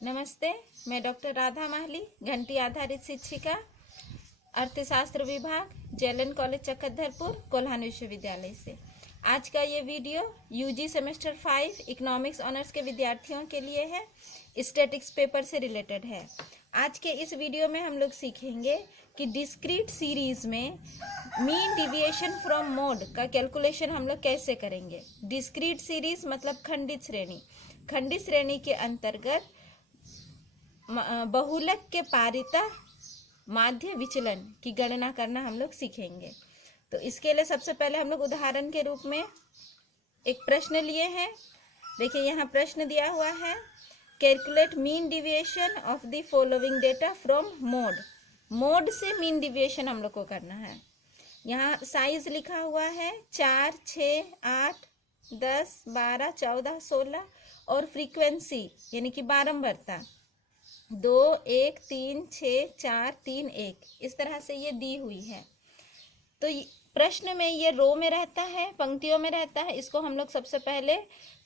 नमस्ते, मैं डॉक्टर राधा माहली, घंटी आधारित शिक्षिका, अर्थशास्त्र विभाग, जेएलएन कॉलेज चक्रधरपुर, कोल्हान विश्वविद्यालय से। आज का ये video UG semester 5 economics honours के विद्यार्थियों के लिए है, स्टैटिक्स पेपर से रिलेटेड है। आज के इस वीडियो में हम लोग सीखेंगे कि डिस्क्रीट सीरीज में मीन डिविएशन फ्रॉम मोड का कैलकुलेशन हम लोग कैसे करेंगे। डिस्क्रीट सीरीज मतलब खंडित श्रेणी। खंडित श्रेणी के अंतर्गत बहुलक के पारिता माध्य विचलन की गणना करना हम लोग सीखेंगे। तो इसके लिए सबसे पहले हम लोग उदाहरण के रूप में एक प्रश्न लिए हैं। देखिए यहाँ प्रश्न दिया हुआ है, calculate mean deviation of the following data from mode. Mode से मीन डिविएशन हम लोग को करना है। यहाँ साइज लिखा हुआ है 4, 6, 8, 10, 12, 14, 16 और फ्रीक्वेंसी यानी कि बारंबारता 2, 1, 3, 6, 4, 3, 1 इस तरह से ये दी हुई है। तो प्रश्न में ये रो में रहता है, पंक्तियों में रहता है। इसको हम लोग सबसे पहले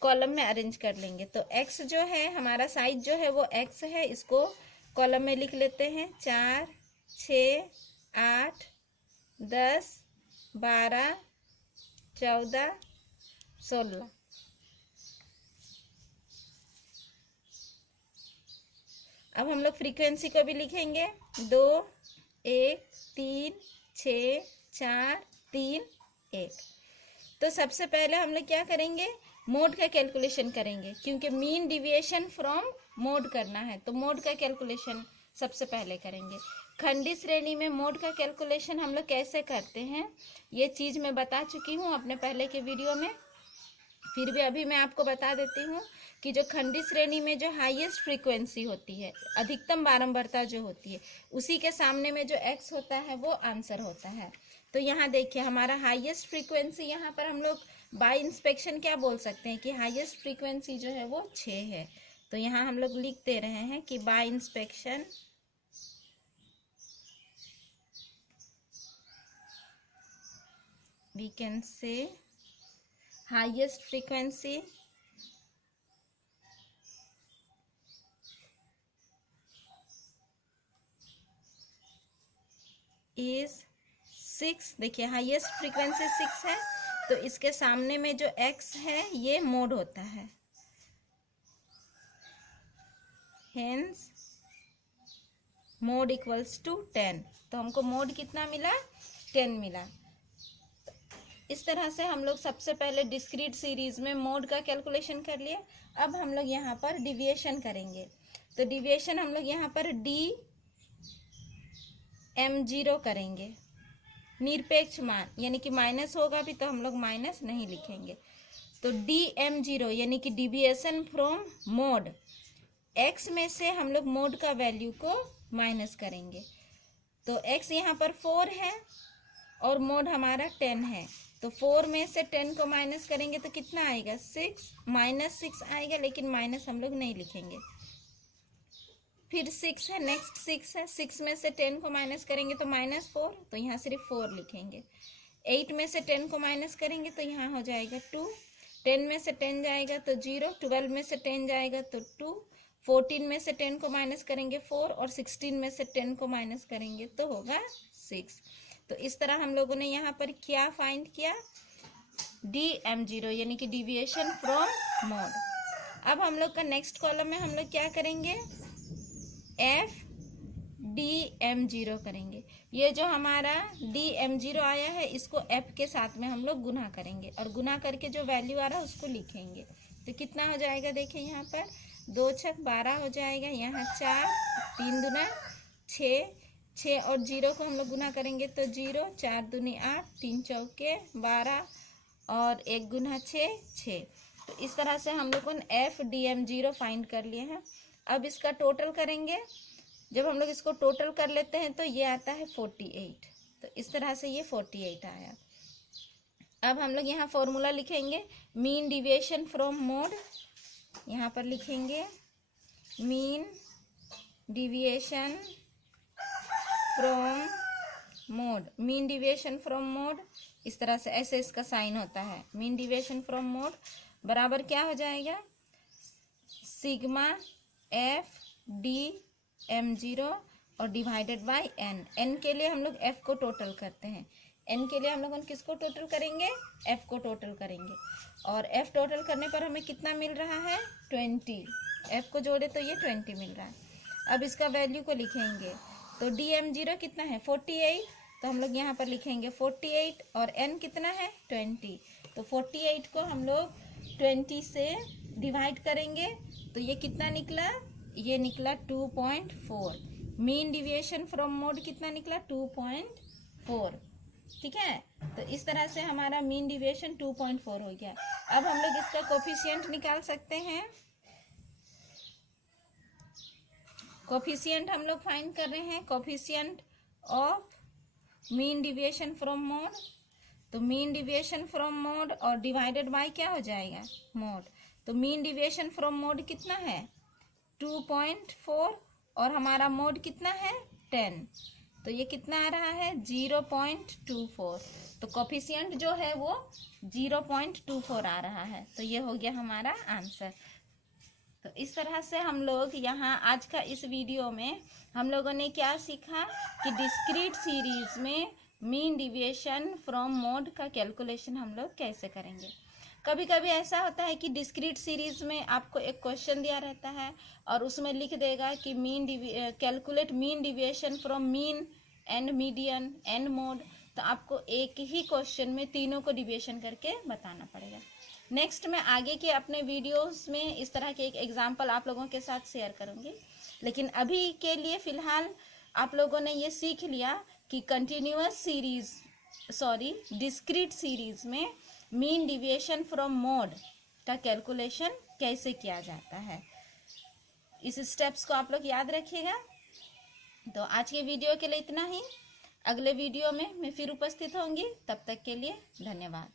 कॉलम में अरेंज कर लेंगे। तो x जो है हमारा साइज जो है वो x है, इसको कॉलम में लिख लेते हैं। 4, 6, 8, 10, 12, 14, 16। अब हम लोग फ्रीक्वेंसी को भी लिखेंगे 2, 1, 3, 6, 4, 3, 1। तो सबसे पहले हम लोग क्या करेंगे, मोड का कैलकुलेशन करेंगे, क्योंकि मीन डिविएशन फ्रॉम मोड करना है। तो मोड का कैलकुलेशन सबसे पहले करेंगे। खंडित श्रेणी में मोड का कैलकुलेशन हम लोग कैसे करते हैं ये चीज़ मैं बता चुकी हूँ अपने पहले के वीडियो में। फिर भी अभी मैं आपको बता देती हूँ कि जो खंडित श्रेणी में जो हाईएस्ट फ्रीक्वेंसी होती है, अधिकतम बारंबारता जो होती है, उसी के सामने में जो x होता है वो आंसर होता है। तो यहाँ देखिए हमारा हाईएस्ट फ्रीक्वेंसी, यहाँ पर हम लोग बाय इंस्पेक्शन क्या बोल सकते हैं कि हाईएस्ट फ्रीक्वेंसी जो है वो 6 है। तो यहाँ हम लोग लिख दे रहे हैं कि by inspection we can say highest frequency is 6। देखिए हाईएस्ट फ्रीक्वेंसी 6 है, तो इसके सामने में जो x है ये मोड होता है। Hence mode equals to 10। तो हमको मोड कितना मिला, 10 मिला। इस तरह से हम लोग सबसे पहले डिस्क्रीट सीरीज में मोड का कैलकुलेशन कर लिए। अब हम लोग यहाँ पर डिविएशन करेंगे। तो डिविएशन हम लोग यहाँ पर DM0 करेंगे। निरपेक्ष मान यानी कि माइनस होगा भी तो हम लोग माइनस नहीं लिखेंगे। तो DM0 यानी कि डिविएशन फ्रॉम मोड, x में से हम लोग मोड का वैल्यू को माइनस करेंगे। तो x यहाँ पर 4 है और मोड हमारा 10 है। तो 4 में से 10 को माइनस करेंगे तो कितना आएगा, 6, -6 आएगा, लेकिन माइनस हम लोग नहीं लिखेंगे। फिर 6 है, नेक्स्ट 6 है, 6 में से 10 को माइनस करेंगे तो -4, तो यहाँ सिर्फ 4 लिखेंगे। 8 में से 10 को माइनस करेंगे तो यहाँ हो जाएगा 2, 10 में से 10 जाएगा तो 0, 12 में से 10 जाएगा तो 2, 14 में से 10 को माइनस करेंगे 4 और 16 में से 10 को माइनस करेंगे तो होगा 6। तो इस तरह हम लोगों ने यहाँ पर क्या फाइंड किया, DM0 यानी कि डिविएशन फ्रॉम मोड। अब हम लोग का नेक्स्ट कॉलम में हम लोग क्या करेंगे, FDM0 करेंगे। ये जो हमारा DM0 आया है इसको F के साथ में हम लोग गुना करेंगे और गुना करके जो वैल्यू आ रहा है उसको लिखेंगे। तो कितना हो जाएगा, देखिए यहाँ पर 2 छक 12 हो जाएगा, यहाँ 4, 3 दूना 6, 6 और 0 को हम लोग गुना करेंगे तो 0, 4 दूनी 8, 3 चौके 12 और 1 गुना 6, 6। तो इस तरह से हम लोगों ने FDM0 फाइंड कर लिए हैं। अब इसका टोटल करेंगे। जब हम लोग इसको टोटल कर लेते हैं तो ये आता है 48। तो इस तरह से ये 48 आया। अब हम लोग यहाँ फॉर्मूला लिखेंगे, मीन डिविएशन फ्रॉम मोड। यहाँ पर लिखेंगे mean deviation from mode. Mean deviation from mode इस तरह से ऐसे इसका साइन होता है। मीन डिविएशन फ्रॉम मोड बराबर क्या हो जाएगा, सिग्मा F DM0 और डिवाइडेड बाय n। n के लिए हम लोग f को टोटल करते हैं। n के लिए हम लोग किसको टोटल करेंगे? f को टोटल करेंगे। और f टोटल करने पर हमें कितना मिल रहा है? 20। f को जोड़े तो ये 20 मिल रहा है। अब इसका वैल्यू को लिखेंगे तो DM0 कितना है? 48। तो हम लोग यहाँ पर लिखेंगे 48 और n कितना है? 20। तो 48 को हम लोग 20 से डिवाइड करेंगे तो ये कितना निकला? ये निकला 2.4। मीन डिविएशन फ्रॉम मोड कितना निकला? 2.4। ठीक है, तो इस तरह से हमारा मीन डिविएशन 2.4 हो गया। अब हम लोग इसका कोफिशिएंट निकाल सकते हैं। कोफिशिएंट हम लोग फाइंड कर रहे हैं, coefficient of mean deviation from mode. तो मीन डिविएशन फ्रॉम मोड और डिवाइडेड बाय क्या हो जाएगा? मोड। तो मीन डिविएशन फ्रॉम मोड कितना है? 2.4 और हमारा मोड कितना है? 10। तो ये कितना आ रहा है? 0.24। तो कोफिशिएंट जो है वो 0.24 आ रहा है। तो ये हो गया हमारा आंसर। तो इस तरह से हम लोग यहाँ आज का इस वीडियो में हम लोगों ने क्या सीखा कि डिस्क्रीट सीरीज में मीन डिविएशन फ्रॉम मोड का कैलकुलेशन हम लोग कैसे करेंगे। कभी कभी ऐसा होता है कि डिस्क्रीट सीरीज में आपको एक क्वेश्चन दिया रहता है और उसमें लिख देगा कि calculate mean deviation from mean and median and mode. तो आपको एक ही क्वेश्चन में तीनों को डिविएशन करके बताना पड़ेगा। नेक्स्ट मैं आगे के अपने वीडियोस में इस तरह के एक एग्जाम्पल आप लोगों के साथ शेयर करूंगी। लेकिन अभी के लिए फ़िलहाल आप लोगों ने ये सीख लिया कि डिस्क्रीट सीरीज में मीन डिविएशन फ्रॉम मोड का कैलकुलेशन कैसे किया जाता है। इस स्टेप्स को आप लोग याद रखिएगा। तो आज के वीडियो के लिए इतना ही। अगले वीडियो में मैं फिर उपस्थित होंगी। तब तक के लिए धन्यवाद।